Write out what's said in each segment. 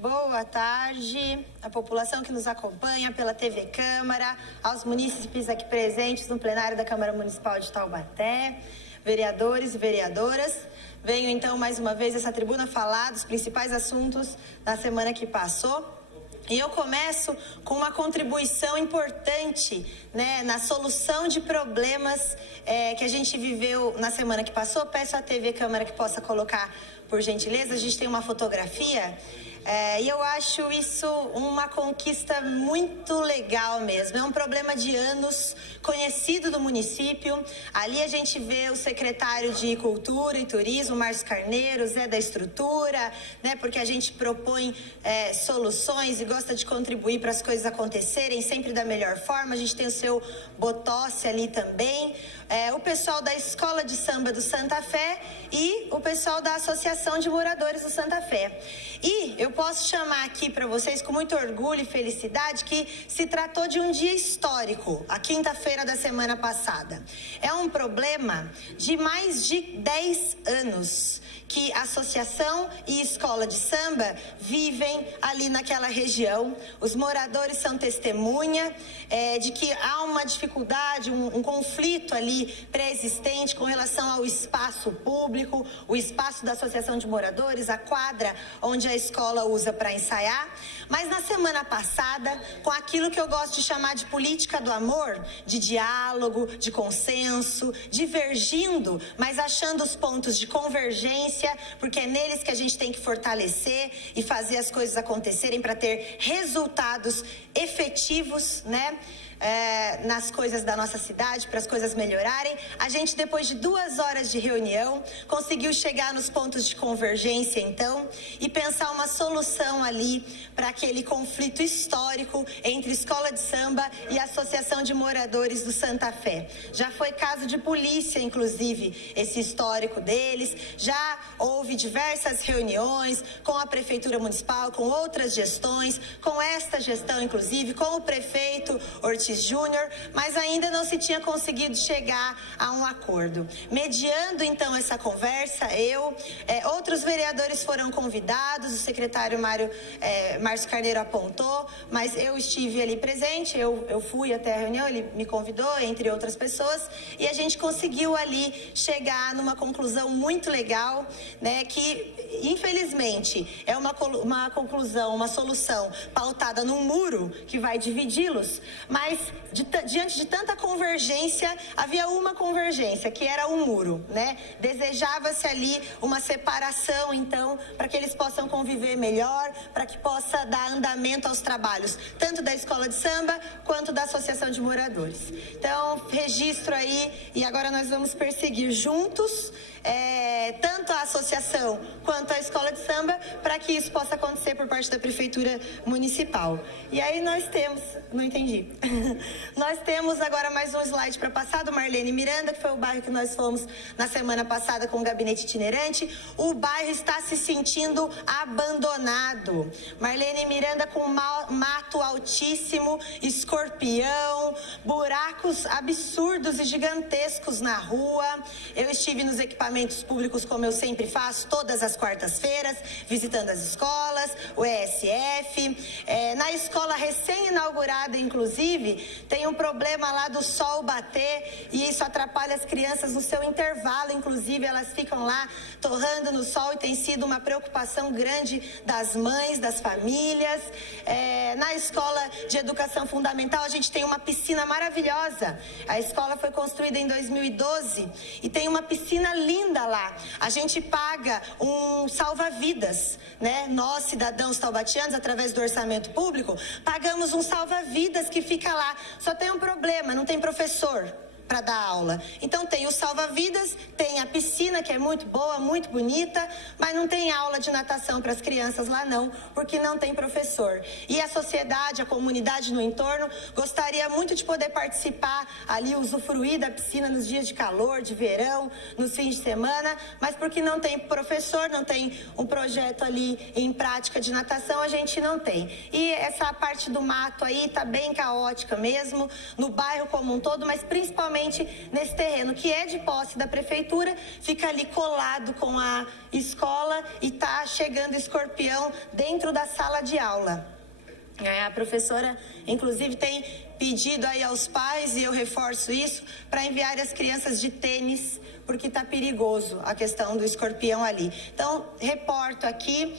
Boa tarde à população que nos acompanha pela TV Câmara, aos munícipes aqui presentes no plenário da Câmara Municipal de Taubaté, vereadores e vereadoras. Venho então mais uma vez a essa tribuna falar dos principais assuntos da semana que passou. E eu começo com uma contribuição importante, na solução de problemas que a gente viveu na semana que passou. Peço à TV Câmara que possa colocar, por gentileza. A gente tem uma fotografia e eu acho isso uma conquista muito legal mesmo. É um problema de anos, conhecido do município. Ali a gente vê o secretário de Cultura e Turismo, Márcio Carneiro, Zé da Estrutura, porque a gente propõe soluções e gosta de contribuir para as coisas acontecerem sempre da melhor forma. A gente tem o seu Botossi ali também, o pessoal da Escola de Samba do Santa Fé e o pessoal da Associação de Moradores do Santa Fé. E eu posso chamar aqui para vocês com muito orgulho e felicidade que se tratou de um dia histórico, a quinta-feira da semana passada. É um problema de mais de 10 anos que a associação e escola de samba vivem ali naquela região. Os moradores são testemunha de que há uma dificuldade, um conflito ali pré-existente com relação ao espaço público, o espaço da associação de moradores, a quadra onde a escola usa para ensaiar. Mas na semana passada, com aquilo que eu gosto de chamar de política do amor, de diálogo, de consenso, divergindo, mas achando os pontos de convergência, porque é neles que a gente tem que fortalecer e fazer as coisas acontecerem para ter resultados efetivos, nas coisas da nossa cidade, para as coisas melhorarem. A gente, depois de 2 horas de reunião, conseguiu chegar nos pontos de convergência, então, e pensar uma solução ali para aquele conflito histórico entre escola de samba e associação de moradores do Santa Fé. Já foi caso de polícia, inclusive, esse histórico deles. Já houve diversas reuniões com a Prefeitura Municipal, com outras gestões, com esta gestão, inclusive, com o prefeito Ortiz Júnior, mas ainda não se tinha conseguido chegar a um acordo. Mediando então essa conversa, outros vereadores foram convidados, o secretário Márcio Carneiro apontou, mas eu estive ali presente, eu fui até a reunião, ele me convidou, entre outras pessoas, e a gente conseguiu ali chegar numa conclusão muito legal, que infelizmente é uma conclusão, uma solução pautada num muro que vai dividi-los, mas diante de tanta convergência, havia uma convergência, que era um muro, Desejava-se ali uma separação, então, para que eles possam conviver melhor, para que possa dar andamento aos trabalhos, tanto da escola de samba, quanto da associação de moradores. Então, registro aí, e agora nós vamos perseguir juntos, tanto a associação quanto a escola de samba, para que isso possa acontecer por parte da Prefeitura Municipal. E aí nós temos, não entendi, nós temos agora mais um slide para passar do Marlene Miranda, que foi o bairro que nós fomos na semana passada com o gabinete itinerante. O bairro está se sentindo abandonado. Marlene Miranda com mato altíssimo, escorpião, buracos absurdos e gigantescos na rua. Eu estive nos equipamentos públicos, como eu sempre faço, todas as quartas-feiras, visitando as escolas, o ESF. Na escola recém-inaugurada, inclusive, tem um problema lá do sol bater e isso atrapalha as crianças no seu intervalo, inclusive elas ficam lá torrando no sol e tem sido uma preocupação grande das mães, das famílias. Na escola de educação fundamental a gente tem uma piscina maravilhosa. A escola foi construída em 2012 e tem uma piscina linda lá. A gente paga um salva-vidas, Nós, cidadãos taubatianos, através do orçamento público, pagamos um salva-vidas que fica lá. Só tem um problema, não tem professor para dar aula. Então tem o salva-vidas, tem a piscina, que é muito boa, muito bonita, mas não tem aula de natação para as crianças lá não, porque não tem professor. E a sociedade, a comunidade no entorno, gostaria muito de poder participar ali, usufruir da piscina nos dias de calor, de verão, nos fins de semana, mas porque não tem professor, não tem um projeto ali em prática de natação, a gente não tem. E essa parte do mato aí tá bem caótica mesmo, no bairro como um todo, mas principalmente realmente nesse terreno, que é de posse da prefeitura, fica ali colado com a escola e está chegando escorpião dentro da sala de aula. A professora, inclusive, tem pedido aí aos pais, e eu reforço isso, para enviar as crianças de tênis, porque está perigoso a questão do escorpião ali. Então, reporto aqui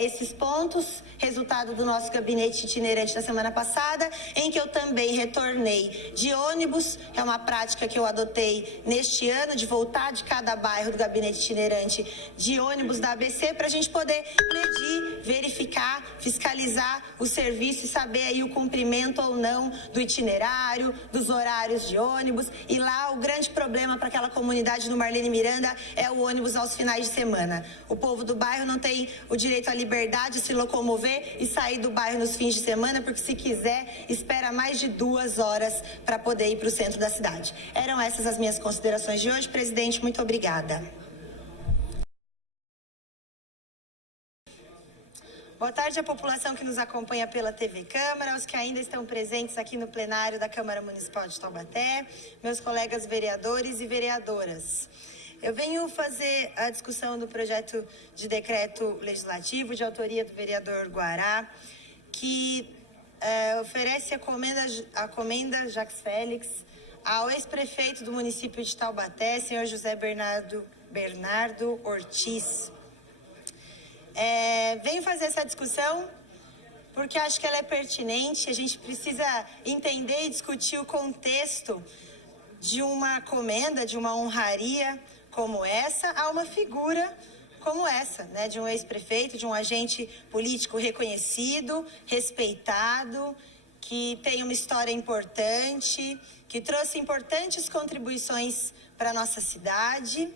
esses pontos, resultado do nosso gabinete itinerante da semana passada, em que eu também retornei de ônibus, é uma prática que eu adotei neste ano, de voltar de cada bairro do gabinete itinerante de ônibus da ABC, para a gente poder medir, verificar, fiscalizar o serviço e saber aí o cumprimento ou não do itinerário, dos horários de ônibus. E lá o grande problema para aquela comunidade no Marlene Miranda é o ônibus aos finais de semana. O povo do bairro não tem o direito à liberdade de se locomover e sair do bairro nos fins de semana, porque se quiser, espera mais de 2 horas para poder ir para o centro da cidade. Eram essas as minhas considerações de hoje. Presidente, muito obrigada. Boa tarde à população que nos acompanha pela TV Câmara, aos que ainda estão presentes aqui no plenário da Câmara Municipal de Taubaté, meus colegas vereadores e vereadoras. Eu venho fazer a discussão do projeto de decreto legislativo de autoria do vereador Guará, que oferece a comenda Jacques Félix ao ex-prefeito do município de Taubaté, senhor José Bernardo Ortiz. Venho fazer essa discussão porque acho que ela é pertinente. A gente precisa entender e discutir o contexto de uma comenda, de uma honraria como essa, a uma figura como essa, né? De um ex-prefeito, de um agente político reconhecido, respeitado, que tem uma história importante, que trouxe importantes contribuições para a nossa cidade,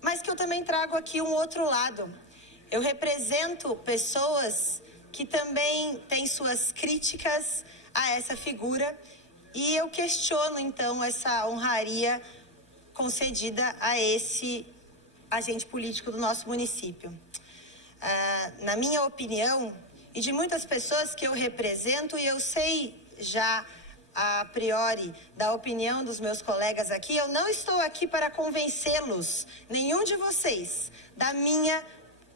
mas que eu também trago aqui um outro lado. Eu represento pessoas que também têm suas críticas a essa figura e eu questiono, então, essa honraria concedida a esse agente político do nosso município. Na minha opinião, e de muitas pessoas que eu represento, e eu sei já a priori da opinião dos meus colegas aqui, eu não estou aqui para convencê-los, nenhum de vocês, da minha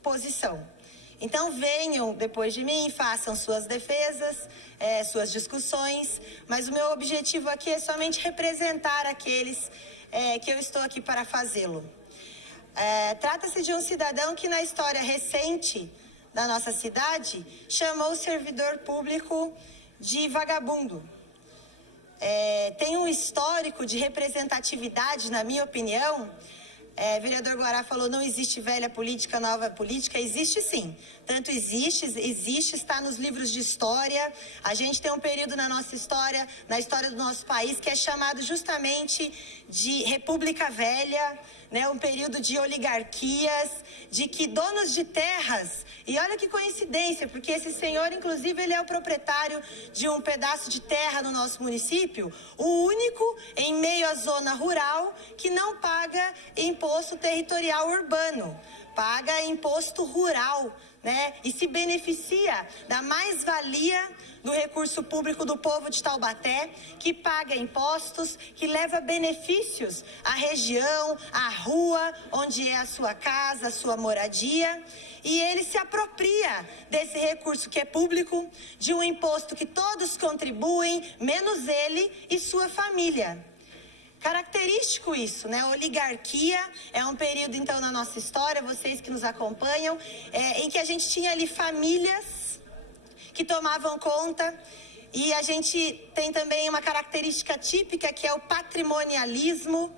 posição. Então venham depois de mim, façam suas defesas, suas discussões, mas o meu objetivo aqui é somente representar aqueles que eu estou aqui para fazê-lo. Trata-se de um cidadão que na história recente da nossa cidade chamou o servidor público de vagabundo. Tem um histórico de representatividade, na minha opinião. Vereador Guará falou, não existe velha política, nova política. Existe sim, tanto existe, está nos livros de história. A gente tem um período na nossa história, na história do nosso país, que é chamado justamente de República Velha, né? Um período de oligarquias, de que donos de terras, e olha que coincidência, porque esse senhor, inclusive, ele é o proprietário de um pedaço de terra no nosso município, o único em meio à zona rural que não paga imposto territorial urbano, paga imposto rural, né? E se beneficia da mais-valia do recurso público do povo de Taubaté, que paga impostos, que leva benefícios à região, à rua, onde é a sua casa, a sua moradia, e ele se apropria desse recurso que é público, de um imposto que todos contribuem, menos ele e sua família. Característico isso, né? Oligarquia é um período, então, na nossa história, vocês que nos acompanham, em que a gente tinha ali famílias que tomavam conta, e a gente tem também uma característica típica, que é o patrimonialismo.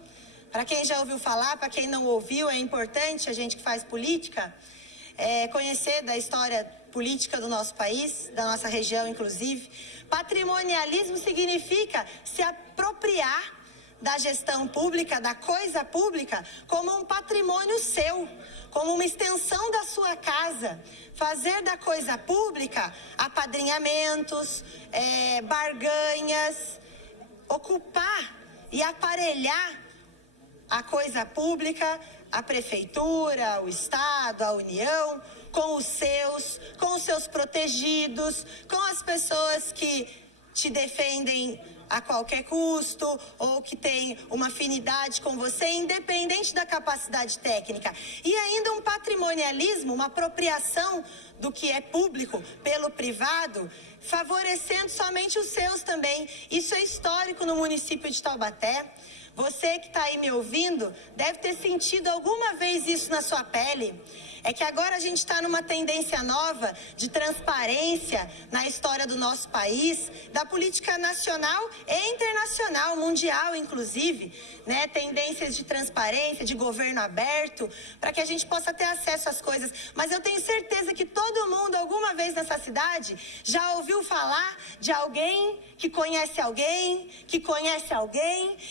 Para quem já ouviu falar, para quem não ouviu, é importante, a gente que faz política, conhecer da história política do nosso país, da nossa região, inclusive. Patrimonialismo significa se apropriar da gestão pública, da coisa pública, como um patrimônio seu, como uma extensão da sua casa. Fazer da coisa pública apadrinhamentos, barganhas, ocupar e aparelhar a coisa pública, a prefeitura, o Estado, a União, com os seus protegidos, com as pessoas que te defendem a qualquer custo ou que tem uma afinidade com você, independente da capacidade técnica. E ainda um patrimonialismo, uma apropriação do que é público pelo privado, favorecendo somente os seus também. Isso é histórico no município de Taubaté. Você que está aí me ouvindo deve ter sentido alguma vez isso na sua pele. É que agora a gente está numa tendência nova de transparência na história do nosso país, da política nacional e internacional, mundial inclusive, né? Tendências de transparência, de governo aberto, para que a gente possa ter acesso às coisas. Mas eu tenho certeza que todo mundo, alguma vez nessa cidade, já ouviu falar de alguém que conhece alguém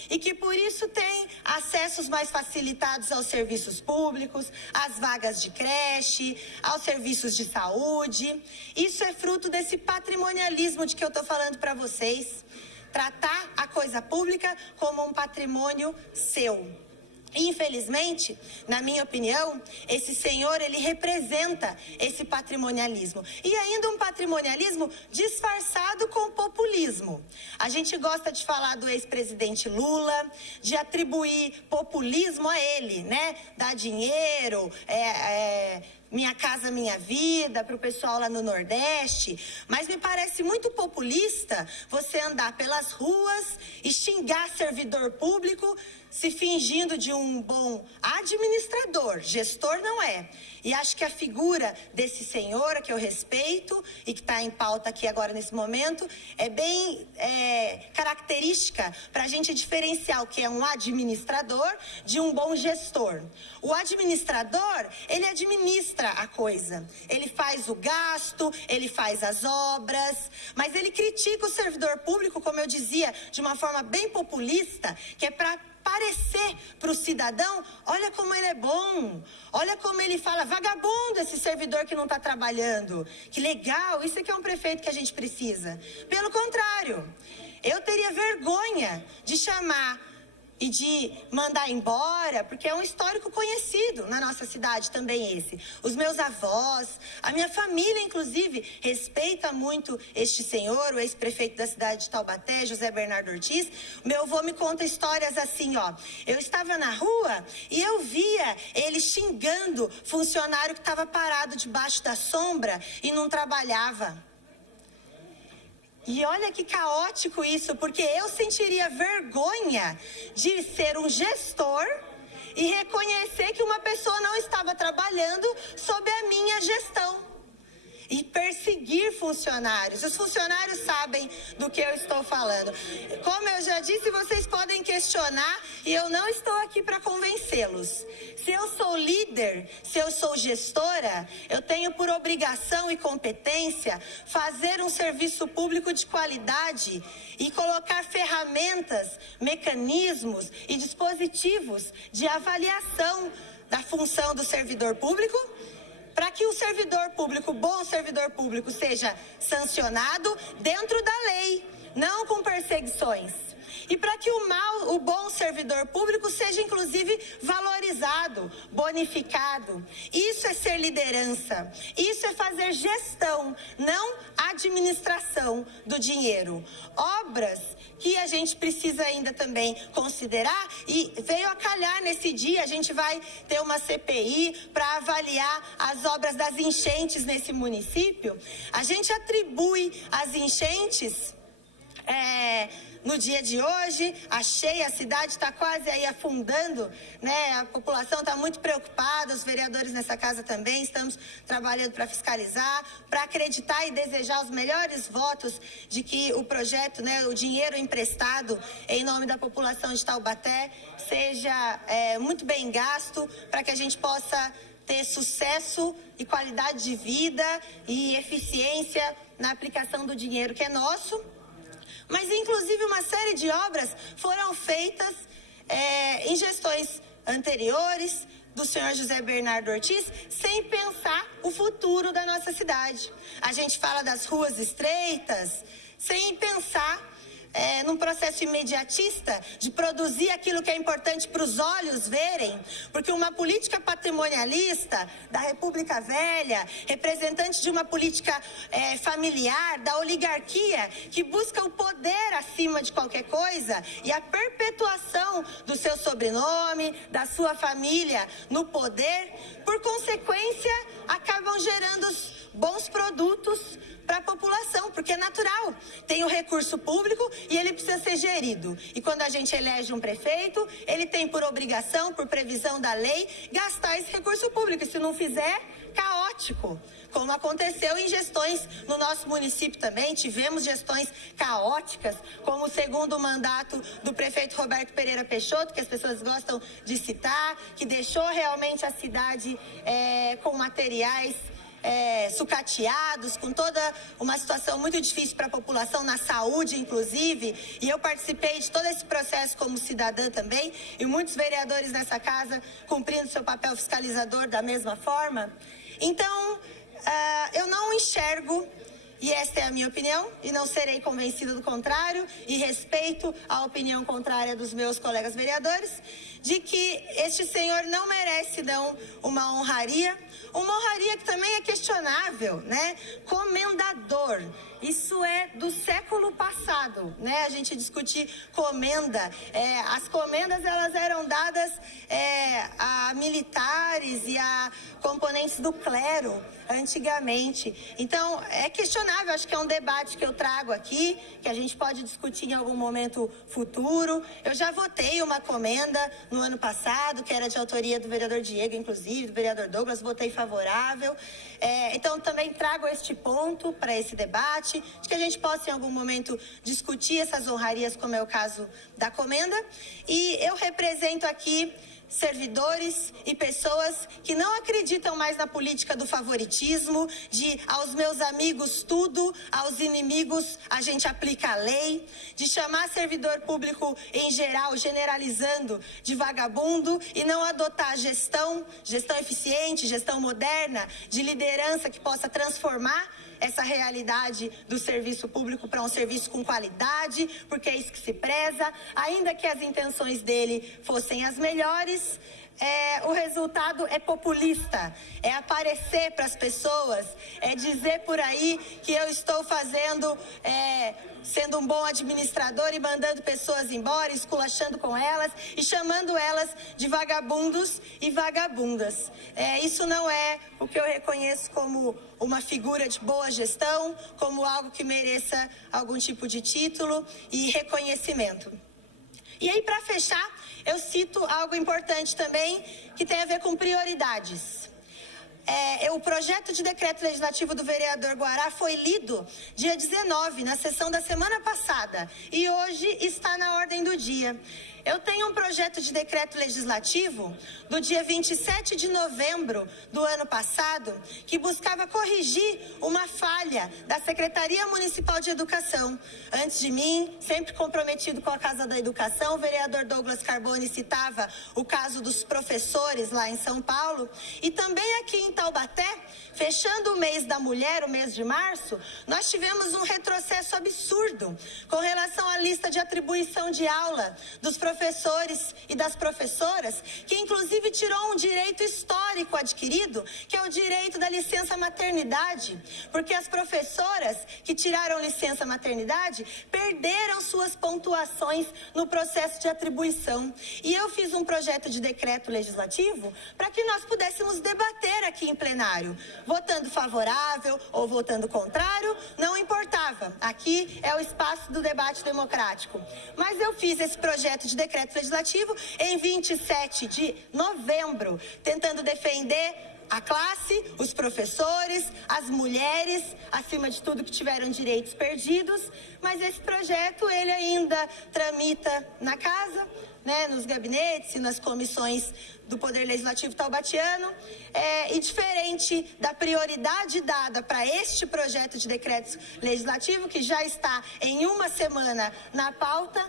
e que por isso tem acessos mais facilitados aos serviços públicos, às vagas de creche, aos serviços de saúde. Isso é fruto desse patrimonialismo de que eu estou falando para vocês. Tratar a coisa pública como um patrimônio seu. Infelizmente, na minha opinião, esse senhor, ele representa esse patrimonialismo. E ainda um patrimonialismo disfarçado com populismo. A gente gosta de falar do ex-presidente Lula, de atribuir populismo a ele, né? Dar dinheiro, Minha Casa Minha Vida, para o pessoal lá no Nordeste. Mas me parece muito populista você andar pelas ruas e xingar servidor público, se fingindo de um bom administrador. Gestor não é. E acho que a figura desse senhor, que eu respeito e que está em pauta aqui agora nesse momento, é bem característica para a gente diferenciar o que é um administrador de um bom gestor. O administrador, ele administra a coisa. Ele faz o gasto, ele faz as obras, mas ele critica o servidor público, como eu dizia, de uma forma bem populista, que é para parecer para o cidadão, olha como ele é bom, olha como ele fala, vagabundo esse servidor que não está trabalhando, que legal, isso aqui é um prefeito que a gente precisa. Pelo contrário, eu teria vergonha de chamar e de mandar embora, porque é um histórico conhecido na nossa cidade também esse. Os meus avós, a minha família, inclusive, respeita muito este senhor, o ex-prefeito da cidade de Taubaté, José Bernardo Ortiz. Meu avô me conta histórias assim, ó. Eu estava na rua e eu via ele xingando funcionário que estava parado debaixo da sombra e não trabalhava. E olha que caótico isso, porque eu sentiria vergonha de ser um gestor e reconhecer que uma pessoa não estava trabalhando sob a minha gestão. E perseguir funcionários. Os funcionários sabem do que eu estou falando. Como eu já disse, vocês podem questionar e eu não estou aqui para convencê-los. Se eu sou líder, se eu sou gestora, eu tenho por obrigação e competência fazer um serviço público de qualidade e colocar ferramentas, mecanismos e dispositivos de avaliação da função do servidor público, para que o servidor público, bom servidor público, seja sancionado dentro da lei, não com perseguições. E para que o bom servidor público seja, inclusive, valorizado, bonificado. Isso é ser liderança. Isso é fazer gestão, não administração do dinheiro. Obras que a gente precisa ainda também considerar, e veio a calhar nesse dia, a gente vai ter uma CPI para avaliar as obras das enchentes nesse município. A gente atribui as enchentes no dia de hoje, a cidade está quase aí afundando, né? A população está muito preocupada, os vereadores nessa casa também, estamos trabalhando para fiscalizar, para acreditar e desejar os melhores votos de que o projeto, né, o dinheiro emprestado em nome da população de Taubaté seja muito bem gasto, para que a gente possa ter sucesso e qualidade de vida e eficiência na aplicação do dinheiro que é nosso. Mas, inclusive, uma série de obras foram feitas em gestões anteriores do senhor José Bernardo Ortiz, sem pensar o futuro da nossa cidade. A gente fala das ruas estreitas, sem pensar num processo imediatista de produzir aquilo que é importante para os olhos verem, porque uma política patrimonialista da República Velha, representante de uma política familiar, da oligarquia, que busca o poder acima de qualquer coisa e a perpetuação do seu sobrenome, da sua família no poder, por consequência, acabam gerando bons produtos para a população, porque é natural. Tem o recurso público e ele precisa ser gerido. E quando a gente elege um prefeito, ele tem por obrigação, por previsão da lei, gastar esse recurso público. E se não fizer, caótico. Como aconteceu em gestões no nosso município também, tivemos gestões caóticas, como o segundo mandato do prefeito Roberto Pereira Peixoto, que as pessoas gostam de citar, que deixou realmente a cidade com materiais sucateados, com toda uma situação muito difícil para a população, na saúde inclusive, e eu participei de todo esse processo como cidadã também, e muitos vereadores nessa casa cumprindo seu papel fiscalizador da mesma forma. Então, eu não enxergo, e esta é a minha opinião, e não serei convencida do contrário, e respeito a opinião contrária dos meus colegas vereadores, de que este senhor não merece, não, uma honraria que também é questionável, né? Comendador. Isso é do século passado, né? A gente discutir comenda. As comendas, elas eram dadas a militares e a componentes do clero antigamente. Então, é questionável, acho que é um debate que eu trago aqui, que a gente pode discutir em algum momento futuro. Eu já votei uma comenda no ano passado, que era de autoria do vereador Diego, inclusive, do vereador Douglas, votei favorável. Então, também trago este ponto para esse debate, de que a gente possa, em algum momento, discutir essas honrarias, como é o caso da comenda. E eu represento aqui servidores e pessoas que não acreditam mais na política do favoritismo, de aos meus amigos tudo, aos inimigos a gente aplica a lei, de chamar servidor público em geral, generalizando, de vagabundo e não adotar gestão eficiente, gestão moderna, de liderança que possa transformar essa realidade do serviço público para um serviço com qualidade, porque é isso que se preza, ainda que as intenções dele fossem as melhores. O resultado é populista, é aparecer para as pessoas, é dizer por aí que eu estou fazendo, sendo um bom administrador e mandando pessoas embora, esculachando com elas e chamando elas de vagabundos e vagabundas. Isso não é o que eu reconheço como uma figura de boa gestão, como algo que mereça algum tipo de título e reconhecimento. E aí, para fechar, eu cito algo importante também, que tem a ver com prioridades. O projeto de decreto legislativo do vereador Guará foi lido dia 19, na sessão da semana passada, e hoje está na ordem do dia. Eu tenho um projeto de decreto legislativo do dia 27 de novembro do ano passado, que buscava corrigir uma falha da Secretaria Municipal de Educação. Antes de mim, sempre comprometido com a Casa da Educação, o vereador Douglas Carboni citava o caso dos professores lá em São Paulo, e também aqui em Taubaté, fechando o mês da mulher, o mês de março, nós tivemos um retrocesso absurdo com relação à lista de atribuição de aula dos professores e das professoras, que inclusive tirou um direito histórico adquirido, que é o direito da licença maternidade, porque as professoras que tiraram licença maternidade perderam suas pontuações no processo de atribuição. E eu fiz um projeto de decreto legislativo para que nós pudéssemos debater aqui em plenário, votando favorável ou votando contrário, não importava. Aqui é o espaço do debate democrático. Mas eu fiz esse projeto de decreto legislativo em 27 de novembro, tentando defender a classe, os professores, as mulheres, acima de tudo, que tiveram direitos perdidos. Mas esse projeto, ele ainda tramita na casa, né, nos gabinetes e nas comissões do Poder Legislativo taubatiano, e diferente da prioridade dada para este projeto de decreto legislativo, que já está em uma semana na pauta,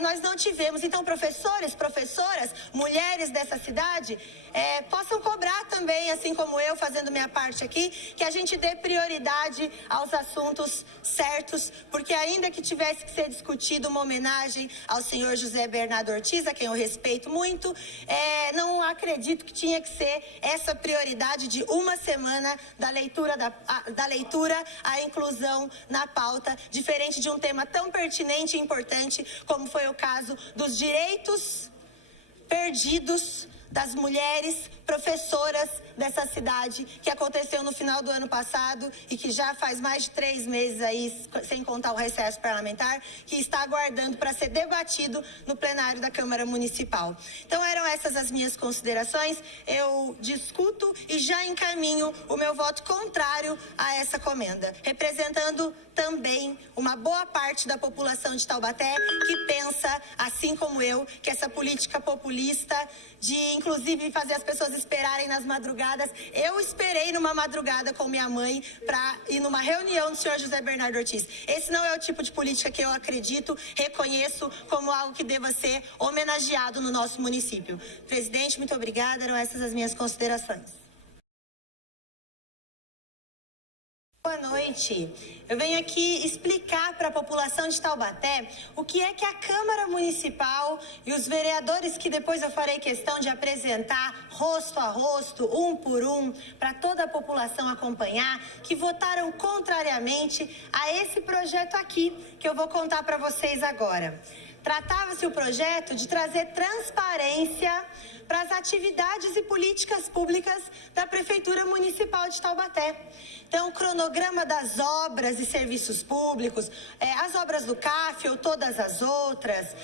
nós não tivemos. Então, professores, professoras, mulheres dessa cidade, possam cobrar também, assim como eu, fazendo minha parte aqui, que a gente dê prioridade aos assuntos certos, porque ainda que tivesse que ser discutido uma homenagem ao senhor José Bernardo Ortiz, a quem eu respeito muito, não acredito que tinha que ser essa prioridade de uma semana da leitura à inclusão na pauta, diferente de um tema tão pertinente e importante como foi o caso dos direitos perdidos das mulheres professoras dessa cidade, que aconteceu no final do ano passado e que já faz mais de 3 meses aí, sem contar o recesso parlamentar, que está aguardando para ser debatido no plenário da Câmara Municipal. Então eram essas as minhas considerações. Eu discuto e já encaminho o meu voto contrário a essa comenda, representando também uma boa parte da população de Taubaté que pensa, assim como eu, que essa política populista de, inclusive, fazer as pessoas esperarem nas madrugadas. Eu esperei numa madrugada com minha mãe para ir numa reunião do senhor José Bernardo Ortiz. Esse não é o tipo de política que eu acredito, reconheço como algo que deva ser homenageado no nosso município. Presidente, muito obrigada. Eram essas as minhas considerações. Boa noite. Eu venho aqui explicar para a população de Taubaté o que é que a Câmara Municipal e os vereadores, que depois eu farei questão de apresentar rosto a rosto, um por um, para toda a população acompanhar, que votaram contrariamente a esse projeto aqui, que eu vou contar para vocês agora. Tratava-se o projeto de trazer transparência para as atividades e políticas públicas da Prefeitura Municipal de Taubaté. Então, o cronograma das obras e serviços públicos, as obras do CAF ou todas as outras,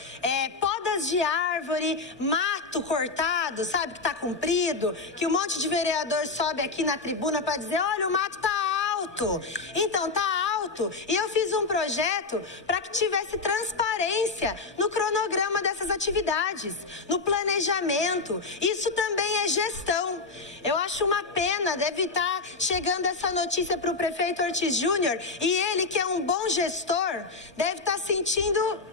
podas de árvore, mato cortado, sabe, que está comprido, que um monte de vereador sobe aqui na tribuna para dizer, olha, o mato está alto. Então, está alto. E eu fiz um projeto para que tivesse transparência no cronograma dessas atividades, no planejamento. Isso também é gestão. Eu acho uma pena, deve estar chegando essa notícia para o prefeito Ortiz Júnior, e ele, que é um bom gestor, deve estar sentindo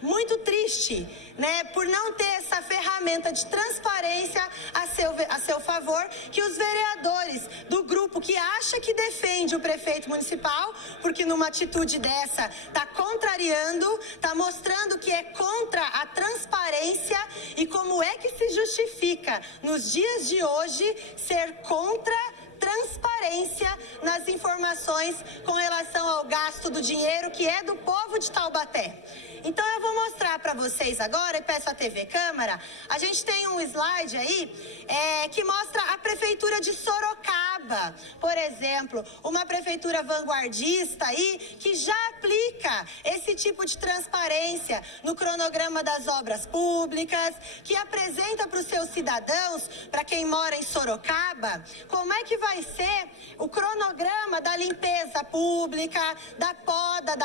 muito triste, né, por não ter essa ferramenta de transparência a seu favor, que os vereadores do grupo que acha que defende o prefeito municipal, porque numa atitude dessa está contrariando, está mostrando que é contra a transparência, e como é que se justifica nos dias de hoje ser contra transparência nas informações com relação ao gasto do dinheiro que é do povo de Taubaté. Então eu vou mostrar para vocês agora, e peço à TV Câmara, a gente tem um slide aí que mostra a Prefeitura de Sorocaba, por exemplo, uma prefeitura vanguardista aí que já aplica esse tipo de transparência no cronograma das obras públicas, que apresenta para os seus cidadãos, para quem mora em Sorocaba, como é que vai ser o cronograma da limpeza pública, da poda,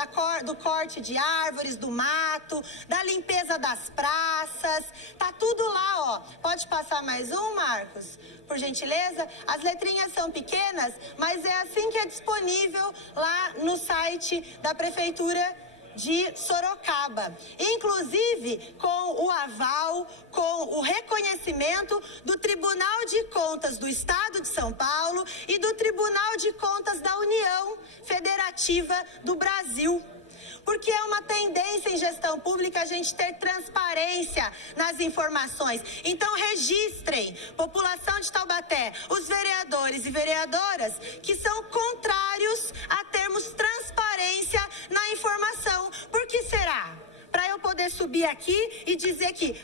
do corte de árvores, do mato, da limpeza das praças, tá tudo lá, ó. Pode passar mais um, Marcos, por gentileza? As letrinhas são pequenas, mas é assim que é disponível lá no site da Prefeitura de Sorocaba, inclusive com o aval, com o reconhecimento do Tribunal de Contas do Estado de São Paulo e do Tribunal de Contas da União Federativa do Brasil. Porque é uma tendência em gestão pública a gente ter transparência nas informações. Então registrem, população de Taubaté, os vereadores e vereadoras que são contrários a termos transparência na informação. Por que será? Para eu poder subir aqui e dizer que,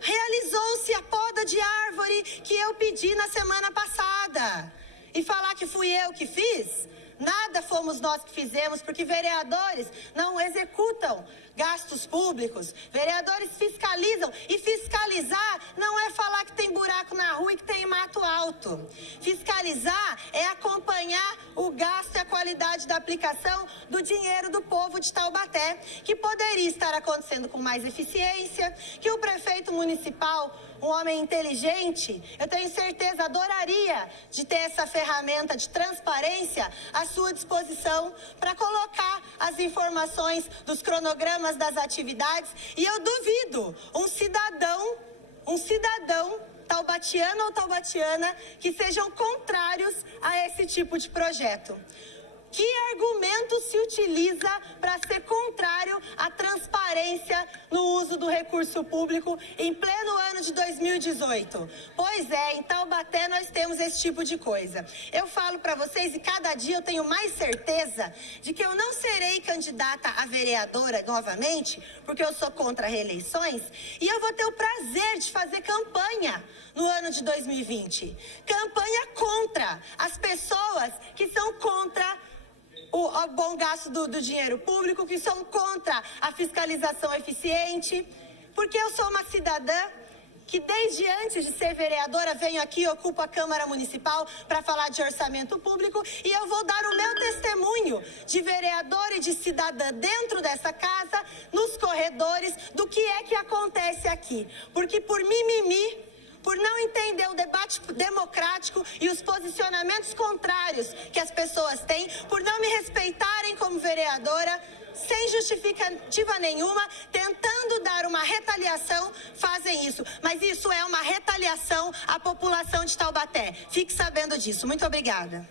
realizou-se a poda de árvore que eu pedi na semana passada. E falar que fui eu que fiz? Nada fomos nós que fizemos, porque vereadores não executam gastos públicos, vereadores fiscalizam, e fiscalizar não é falar que tem buraco na rua e que tem mato alto. Fiscalizar é acompanhar o gasto e a qualidade da aplicação do dinheiro do povo de Taubaté, que poderia estar acontecendo com mais eficiência, que o prefeito municipal, um homem inteligente, eu tenho certeza, adoraria de ter essa ferramenta de transparência à sua disposição para colocar as informações dos cronogramas das atividades. E eu duvido um cidadão taubatiano ou taubatiana que sejam contrários a esse tipo de projeto. Que argumento se utiliza para ser contrário à transparência no uso do recurso público em pleno ano de 2018? Pois é, em Taubaté nós temos esse tipo de coisa. Eu falo para vocês e cada dia eu tenho mais certeza de que eu não serei candidata a vereadora novamente, porque eu sou contra reeleições, e eu vou ter o prazer de fazer campanha no ano de 2020. Campanha contra as pessoas que são contra o bom gasto do dinheiro público, que são contra a fiscalização eficiente, porque eu sou uma cidadã que desde antes de ser vereadora venho aqui, ocupo a Câmara Municipal para falar de orçamento público, e eu vou dar o meu testemunho de vereadora e de cidadã dentro dessa casa, nos corredores, do que é que acontece aqui. Porque por mimimi, por não entender o debate democrático e os posicionamentos contrários que as pessoas têm, por não me respeitarem como vereadora, sem justificativa nenhuma, tentando dar uma retaliação, fazem isso. Mas isso é uma retaliação à população de Taubaté. Fique sabendo disso. Muito obrigada.